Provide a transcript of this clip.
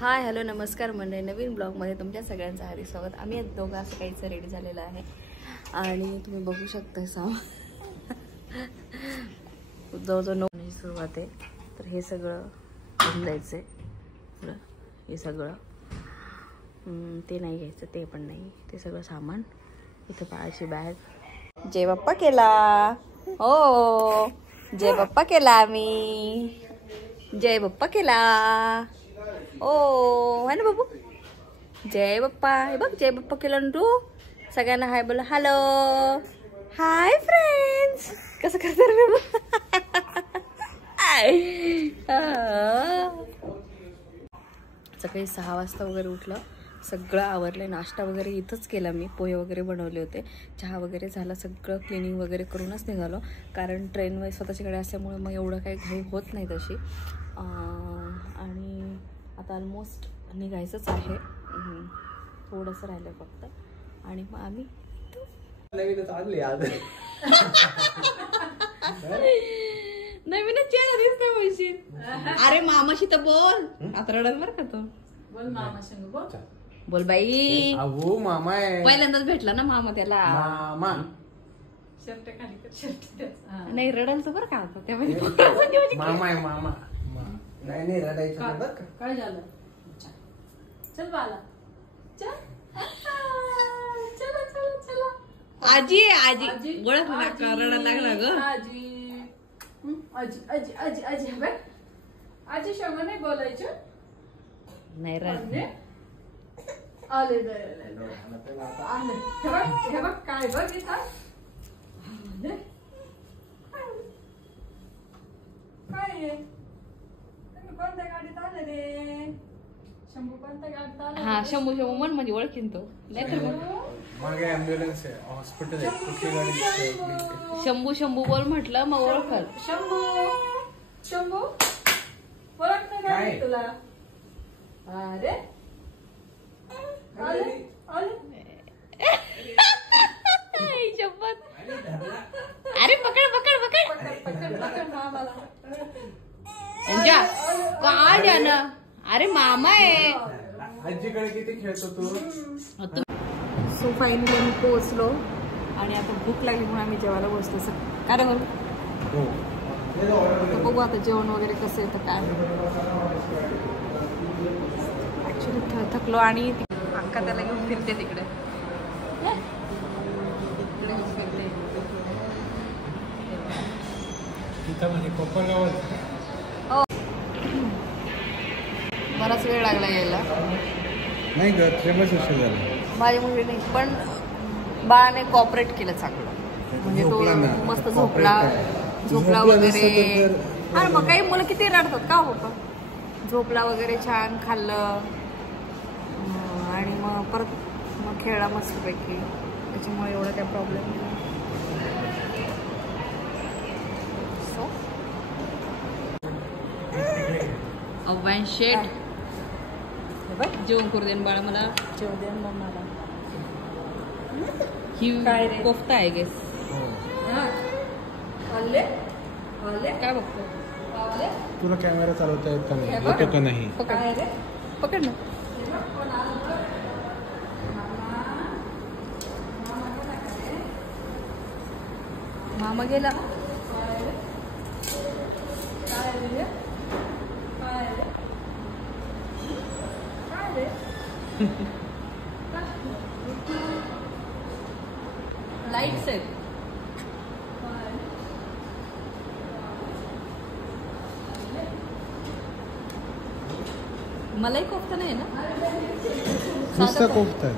Hi hello नमस्कार मंडळी, नवीन ब्लॉगमध्ये तुमच्या सगळ्यांचं हार्दिक स्वागत। आम्ही दोघं असं काहीच रेडी झालेलं आहे आणि तुम्ही बघू शकता जवळजवळ 9 सुरुवात आहे। तर हे सगळं घेऊन जायचं आहे, हे सगळं ते नाही घ्यायचं, ते पण नाही, ते सगळं सामान इथं, बाळाची बॅग। जय बाप्पा केला, हो जय बाप्पा केला, आम्ही जय बाप्पा केला, ओ है ना बाबू, जय बाप्पा। हे बघ जय बाप्पा केला ना तू, सगळ्यांना हाय बोला, हॅलो हाय फ्रेंड्स, कसं करणार मी सकाळी 6 वाजता वगैरे उठलं, सगळं आवरलं, नाश्ता वगैरे इथंच केला मी, पोहे वगैरे बनवले होते, चहा वगैरे झाला, सगळं क्लिनिंग वगैरे करूनच निघालो, कारण ट्रेन स्वतःची गाडी असल्यामुळे मग एवढं काही घाई होत नाही तशी। आणि आता ऑलमोस्ट निघायचंच आहे, थोडंसं राहिलं फक्त, आणि मग आम्ही नवीनच चेहरा दिसतोय वैशील। अरे मामाशी तर बोल, आता रडत बरं का तो, बोल मामाशी, बोल बोल बाई, अहो मामा आहे, पहिल्यांदाच भेटला ना मामा त्याला, मामा शर्ट खाली कर, शर्ट नाही रडल तर बरं का आता त्यामध्ये, मामा आहे मामा, नाही नाही रडायचं बरं का, काय झालं, चल बाला चल, चला चला चला, आजी आजी ओळख रडायला लागला ग, आजी आजी आजी आजी आजी बघ, आजी संग नाही बोलायचं, नाही रडणे आले आले, हे बघ काय बघ इथं, काय आहे, तुम्ही कोणत्या गाडीत आले रे, शंभू कोणत्या गाडीत आले, हा शंभू शंभू मन म्हणजे ओळखीन तो, नाही तर मागे ॲम्ब्युलन्स आहे, हॉस्पिटल आहे, कुठली गाडी, शंभू शंभू बोल म्हटलं मग ओळखल, शंभू शंभू ओळख नाही गाडी तुला, अरे आले आले शपथ, अरे पकड पकड पकड पकड पकड मामाला, काय द्या ना, अरे मामा आहे, आजीकडे किती खेळतो तू। सो फायनली आम्ही पोहोचलो आणि आता भूक लागली म्हणून आम्ही जेवायला बसलो, काय बघू आता, बघू आता जेवण वगैरे कसं येतं काय, ऍक्च्युली थकलो आणि अक्का त्याला घेऊन फिरते तिकडे, फिरते हो, बराच वेळ लागला यायला, नाही ग 3 वर्ष झालं माझ्या मुलीने, पण बाळाने कॉपरेट केलं चांगलं, म्हणजे तो मस्त झोपला वगैरे, हा मग काही मुलं किती रडतात का हो, झोपला वगैरे छान, खाल्लं आणि मग परत मग खेळला मस्तपैकी, त्याच्यामुळे एवढा काय प्रॉब्लेम नाही। सो अव्वान शेट जेवण करू दे बाळा, मला जेवू दे मला, ही कोफ्ता आहे गेस, काय बघतो तुला कॅमेरा चालवता येत का नाही, येतो का नाही, पकड ना, मामा गेला, लाईट्स आहेत, मलाई कोफ्ता नाही ना, नुसता कोफ्ता आहे,